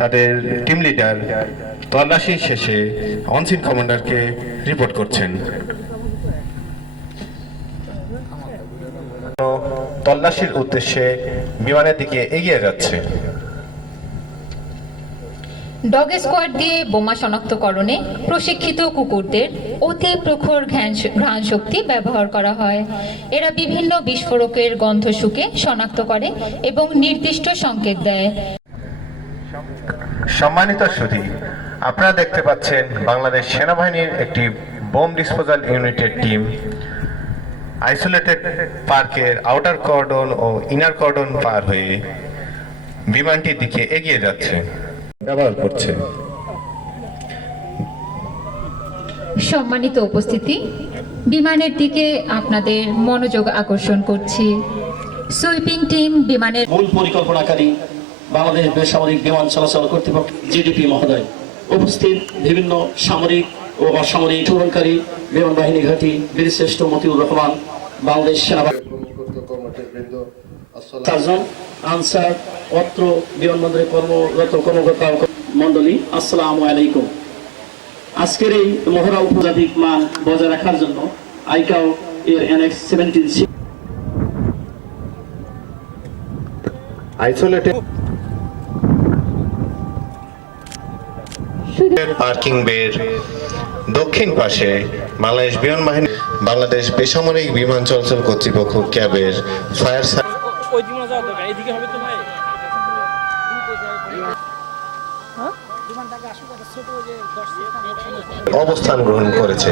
তাদের team leader তল্লাশি শেষে অনসিন কমান্ডারকে রিপোর্ট করছেন। তল্লাশির উদ্দেশ্যে বিমানের দিকে এগিয়ে যাচ্ছে। ডগ স্কোয়াড দিয়ে বোমা শনাক্তকরণে প্রশিক্ষিত কুকুরদের অতি প্রখর ঘ্রাণ শক্তি ব্যবহার করা হয়। এরা বিভিন্ন বিস্ফোরকের গন্ধ শুকে শনাক্ত করে এবং নির্দিষ্ট সংকেত দেয়। সম্মানিত সুধী, আপনারা দেখতে পাচ্ছেন বাংলাদেশ সেনাবাহিনীর একটি বোম ডিসপোজাল ইউনিটের টিম আইসোলেটেড পার্কের আউটার কর্ডন ও ইনার কর্ডন পার হয়ে বিমানটির দিকে এগিয়ে যাচ্ছে, ব্যবহার করছে। সম্মানিত উপস্থিতি, বিমানের দিকে আপনাদের মনোযোগ আকর্ষণ করছি। সুইপিং টিম বিমানের মূল পরিকল্পনাকারী বাংলাদেশ বেসামরিক বিমান চলাচল কর্তৃপক্ষ জিডিপি মহোদয়, উপস্থিত বিভিন্ন সামরিক ও অসামরিক অংশগ্রহণকারী বিমান বাহিনী ঘাঁটি বীরশ্রেষ্ঠ মতিউর রহমান, বাংলাদেশ সেনাবাহিনী সার্জন আনসার, অত্র বিমানবন্দরে কর্মরত কর্মকর্তা মন্ডলী, আসসালামু আলাইকুম। আজকের এই মহড়া উপজাতিক মান বজায় রাখার জন্য আইকাও এর NX 17 আইসোলেটেড পার্কিং বের দক্ষিণ পাশে বাংলাদেশ বিমান বাহিনী বাংলাদেশ বেসামরিক বিমান চলাচল কর্তৃপক্ষ ক্যাবের ফায়ার অবস্থান গ্রহণ করেছে।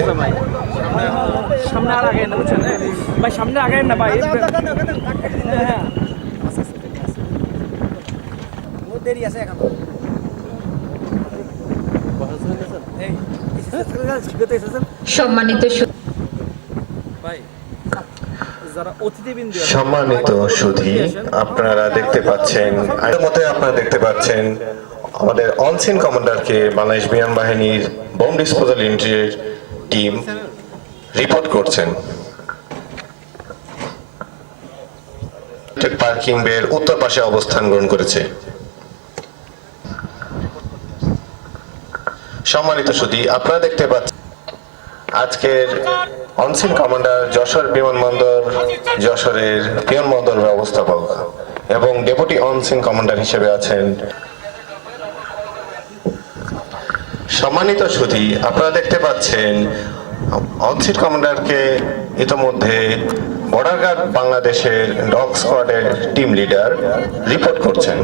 সম্মানিত সুধী, আপনারা দেখতে পাচ্ছেন আমাদের অনসিন কমান্ডারকে বাংলাদেশ বিমান বাহিনীর বোম ডিসপোজাল ইউনিটের টিম রিপোর্ট করছেন। পার্কিং বের উত্তর পাশে অবস্থান গ্রহণ করেছে। সম্মানিত সুধী, আপনারা দেখতে পাচ্ছেন আজকের অনসিন কমান্ডার যশোরের বিমানবন্দর ব্যবস্থাপক এবং ডেপুটি অনসিন কমান্ডার হিসেবে আছেন। সম্মানিত সুধী, আপনারা দেখতে পাচ্ছেন অনসিন কমান্ডারকে ইতোমধ্যে বর্ডার গার্ড বাংলাদেশের ডগ স্কোয়াডের টিম লিডার রিপোর্ট করছেন।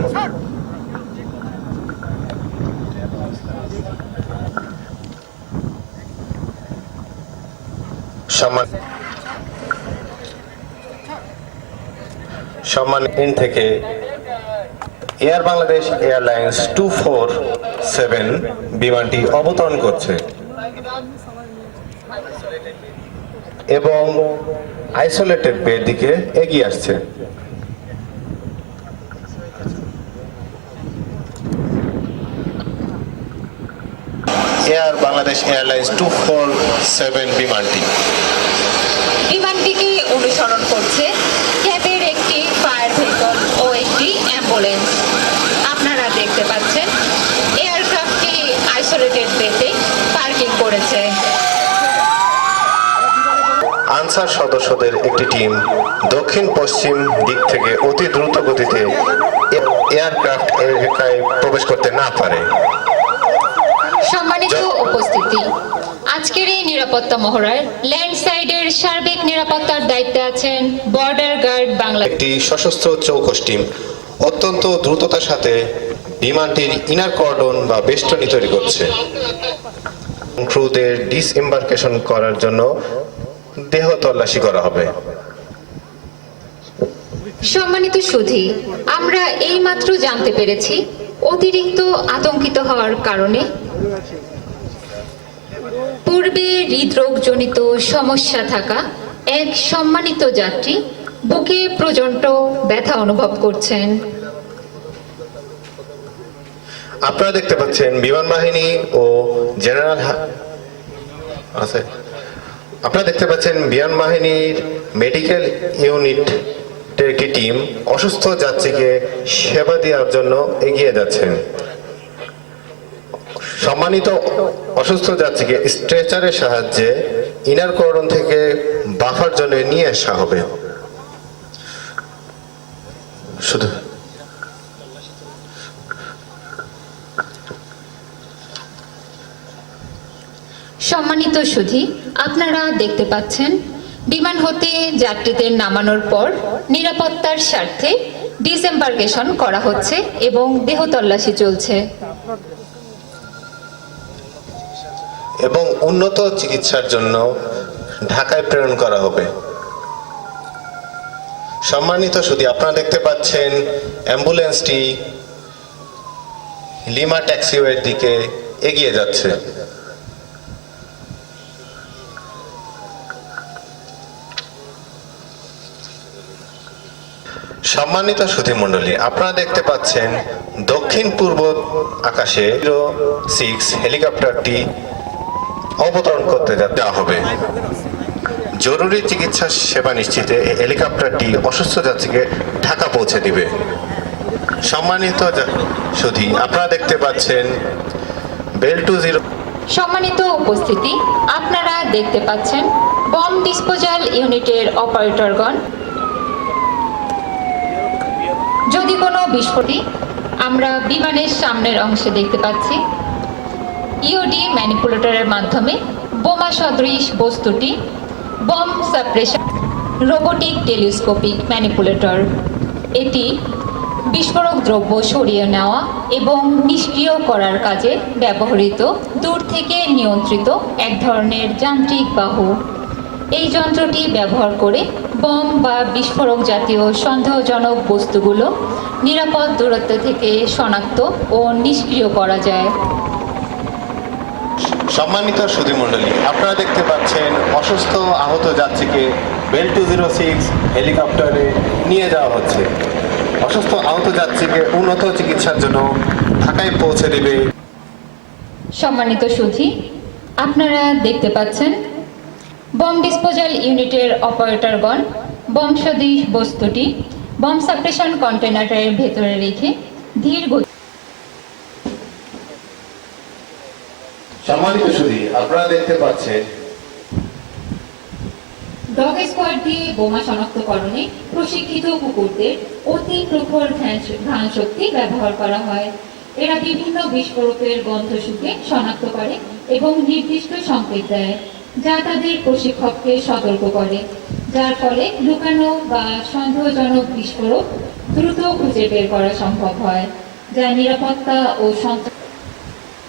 সম্মান থেকে এয়ার বাংলাদেশ এয়ারলাইন্স 247 বিমানটি অবতরণ করছে এবং আইসোলেটেড বের দিকে এগিয়ে আসছে। এয়ার বাংলাদেশ এয়ারলাইন্স 247 বিমানটিকে অনুসরণ করছে ক্যাবের একটি ফায়ার ভেহিকল ও একটি অ্যাম্বুলেন্স। আপনারা দেখতে পাচ্ছেন এয়ারক্রাফটটি আইসোলেটেড বেতে পার্কিং করেছে। আনসার সদস্যদের একটি টিম দক্ষিণ পশ্চিম দিক থেকে অতি দ্রুত গতিতে এয়ারক্রাফট এলাকায় প্রবেশ করতে না পারে। সম্মানিত উপস্থিতি, আজকের এই নিরাপত্তা মহড়ায় ল্যান্ড সাইডের সার্বিক নিরাপত্তার দায়িত্বে আছেন বর্ডার গার্ড বাংলাদেশ একটি সশস্ত্র চৌকস টিম অত্যন্ত দ্রুততার সাথে বিমানটির ইনার কর্ডন বা বেষ্টনী তৈরি করছে। ক্রুদের ডিসএম্বার্কেশন করার জন্য দেহ তল্লাশি করা হবে। সম্মানিত সুধী, আমরা এইমাত্র জানতে পেরেছি অতিরিক্ত আতঙ্কিত হওয়ার কারণে পূর্বে হৃদরোগজনিত সমস্যা থাকা এক সম্মানিত যাত্রী বুকে প্রচণ্ড ব্যথা অনুভব করছেন। আপনারা দেখতে পাচ্ছেন বিমান বাহিনী ও জেনারেল আপনারা দেখতে পাচ্ছেন বিমান বাহিনীর মেডিকেল ইউনিটের একটি টিম অসুস্থ যাত্রীকে সেবা দেওয়ার জন্য এগিয়ে যাচ্ছেন। সম্মানিত অসুস্থ যাত্রীকে স্ট্রেচারের সাহায্যে ইনার কর্ডন থেকে বাফার জোনে নিয়ে আসা হবে। শুধু সম্মানিত সুধী, আপনারা দেখতে পাচ্ছেন বিমান হতে যাত্রীদের নামানোর পর নিরাপত্তার স্বার্থে ডিসএম্বার্কেশন করা হচ্ছে এবং দেহ তল্লাশি চলছে। এবং উন্নত চিকিৎসার জন্য ঢাকায় প্রেরণ করা হবে। সম্মানিত সুধী, আপনারা দেখতে পাচ্ছেন অ্যাম্বুলেন্সটি লিমা ট্যাক্সিওয়ের দিকে এগিয়ে যাচ্ছে। সম্মানিত সুধী মণ্ডলী, আপনারা দেখতে পাচ্ছেন দক্ষিণ পূর্ব আকাশে 06 হেলিকপ্টারটি অবতরণ করতে দেওয়া হবে। জরুরি চিকিৎসা সেবা নিশ্চিতে এই হেলিকপ্টারটি অসুস্থ যাত্রীকে ঢাকা পৌঁছে দিবে। সম্মানিত সুধী, আপনারা দেখতে পাচ্ছেন বেল 20। সম্মানিত উপস্থিতি, আপনারা দেখতে পাচ্ছেন বম ডিসপোজাল ইউনিটের অপারেটরগণ। যদি কোনো বিস্ফোরণ আমরা বিমানের সামনের অংশে দেখতে পাচ্ছি, ইওডি ম্যানিপুলেটরের মাধ্যমে বোমা সদৃশ বস্তুটি bomb suppression robotic telescopic manipulator. এটি বিস্ফোরক দ্রব্য সরিয়ে নেওয়া এবং নিষ্ক্রিয় করার কাজে ব্যবহৃত দূর থেকে নিয়ন্ত্রিত এক ধরনের যান্ত্রিক বাহু। এই যন্ত্রটি ব্যবহার করে বম বা বিস্ফোরক জাতীয় সন্দেহজনক বস্তুগুলো নিরাপদ দূরত্ব থেকে শনাক্ত ও নিষ্ক্রিয় করা যায়। সম্মানিত সুধী মণ্ডলী, আপনারা দেখতে পাচ্ছেন অসুস্থ আহত যাত্রীকে বেল 206 হেলিকপ্টারে নিয়ে যাওয়া হচ্ছে। অসুস্থ আহত যাত্রীকে উন্নত চিকিৎসার জন্য ঢাকায় পৌঁছে দেবে। সম্মানিত সুধী, আপনারা দেখতে পাচ্ছেন বম ডিসপোজাল ইউনিটের অপারেটরগণ বম সদৃশ বস্তুটি বম সাপ্রেশন কন্টেনারের ভেতরে রেখে ধীর গতি। সম্মানিত সুধী, আপনারা দেখতে পাচ্ছেন ডগ স্কোয়াড দিয়ে বোমা শনাক্তকরণে প্রশিক্ষিত কুকুরদের অতি প্রখর ঘ্রাণ শক্তি ব্যবহার করা হয়। এরা বিভিন্ন বিস্ফোরকের গন্ধ শুকে শনাক্ত করে এবং নির্দিষ্ট সংকেত দেয়, যা তাদের প্রশিক্ষককে সতর্ক করে, যার ফলে লুকানো বা সন্দেহজনক বিস্ফোরক দ্রুত খুঁজে বের করা সম্ভব হয়, যা নিরাপত্তা ও সন্ত্রাস।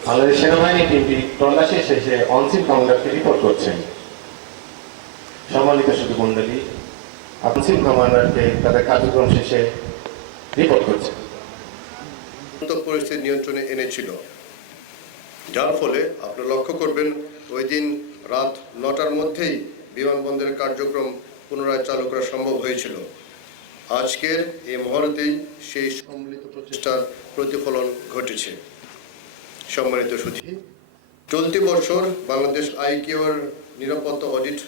বাংলাদেশ সেনাবাহিনী টিমটি তল্লাশি শেষে অনসিন কমান্ডারকে রিপোর্ট করছেন। সম্মানিত সুধী মণ্ডলী, অনসিন কমান্ডারকে তাদের কার্যক্রম শেষে রিপোর্ট করছেন। পরিস্থিতি নিয়ন্ত্রণে এনেছিল, যার ফলে আপনি লক্ষ্য করবেন ওই দিন রাত 9টার মধ্যেই বিমানবন্দরের কার্যক্রম পুনরায় চালু করা সম্ভব হয়েছিল। আজকের এই মুহূর্তেই সেই সম্মিলিত প্রচেষ্টার প্রতিফলন ঘটেছে। সম্মানিত সুধী, চলতি বছর বাংলাদেশ আইকিউর নিরাপত্তা অডিট